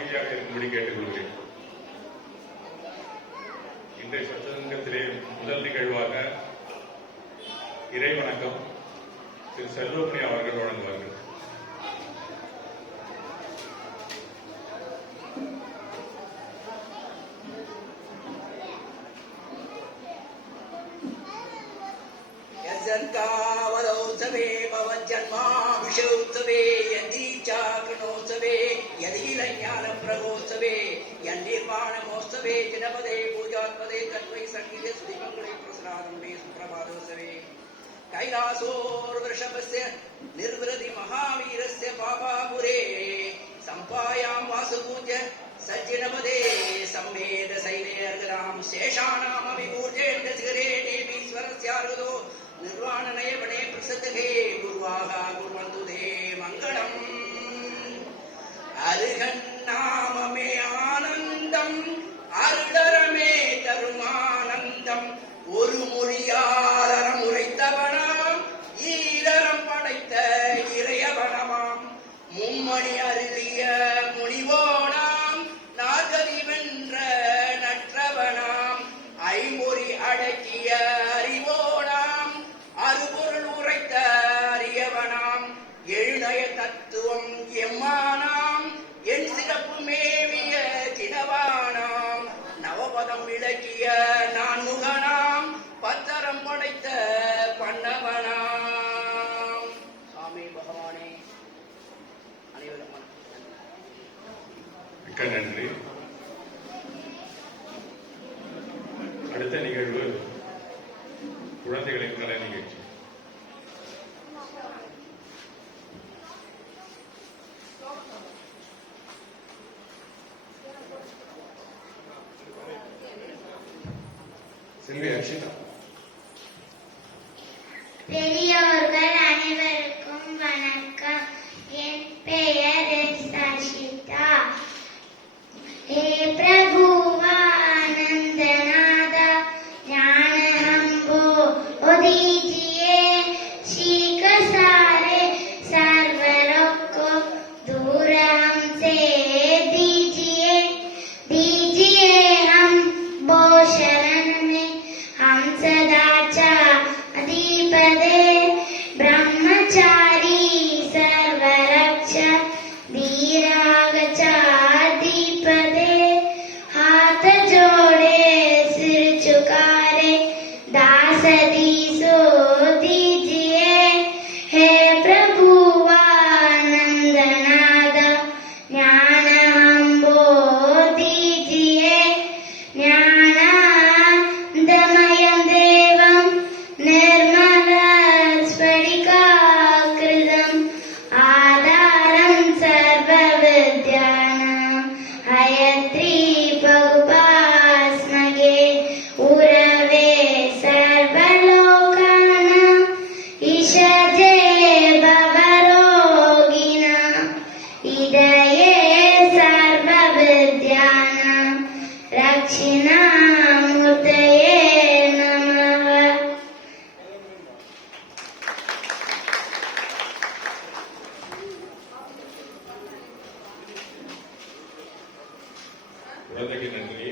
அமைதியாக இருக்கும்படி கேட்டுக்கொள்கிறேன். இன்றைய சத்சங்கத்திலே முதல் நிகழ்வாக இறைவணக்கம் திரு செல்வமணி அவர்கள் வழங்குவார்கள். कावलोत्सवे भवज्जन्माभिषेकोत्सवे यदीचाकृणोत्सवे यदीलज्ञानप्रभोत्सवे यन्निर्वाणमोत्सवे जनपदे पूजात्पदे तन्वै सङ्गीते सुधिमङ्गले प्रसरारम्भे सुप्रभातोत्सवे कैलासोर्वृषभस्य निर्वृति महावीरस्य पापापुरे सम्पायां वासुपूज्य सज्जनपदे सम्मेद शैले अर्गरां शेषाणामभिपूर्जेन्द्र शिखरे देवीश्वरस्यार्गतो निर्वाणनयवने प्रसदगे गुरुवाः कुर्वन्तु ते मङ्गलम्. अरुहन्नाममे आनन्दम् अरुडरमे तरुमानन्दम् ஒரு மொழியாளரம் உரைத்தவனாம் ஈரரம் படைத்த இறையவனமாம் மும்மணி அருளிய முனிவோனாம் நாகரி வென்ற நற்றவனாம் ஐமொழி அடக்கிய அறிவோனாம் அறுபொருள் உரைத்த அறியவனாம் எழுநய தத்துவம் எம்மானாம் என் சிறப்பு மேவிய சினவானாம் நவபதம் விளக்கிய நான் முகனாம் பத்தரம் படைத்த பண்ணவனாம். சாமி பகவானே அனைவரும் மிக்க நன்றி. அடுத்த நிகழ்வு குழந்தைகளின் கலை நிகழ்ச்சி. செல்வி அக்ஷிதா. பெரியவர்கள் அனைவருக்கும் வணக்கம். என் பெயர் சஷிதா. हे प्रभु आनंदनादा ज्ञान हमको दीजिए, शीख सारे सर्वरों को दूर हमसे दीजिए. दीजिए हम वो शरण में हम सदाचारीपदे ब्रह्मचारी सर्वरक्ष धीरागचादीपदे हाथ जोड़े सिर झुकारे दास दीसो दीजिए. हे प्रभु आनंदनाद ज्ञान हमको दीजिए. ज्ञानानंदमयं देवं निर्मलस्फटिकाकृतिम् आधारं सर्वविद्यानां हयग्रीवोपास्महे उरवे सर्वलोकानां ईशजे भवरोगिणां हृदये सर्वविद्यानां दक्षिणामूर्तये नमः. குழந்தைக்கு நன்றி.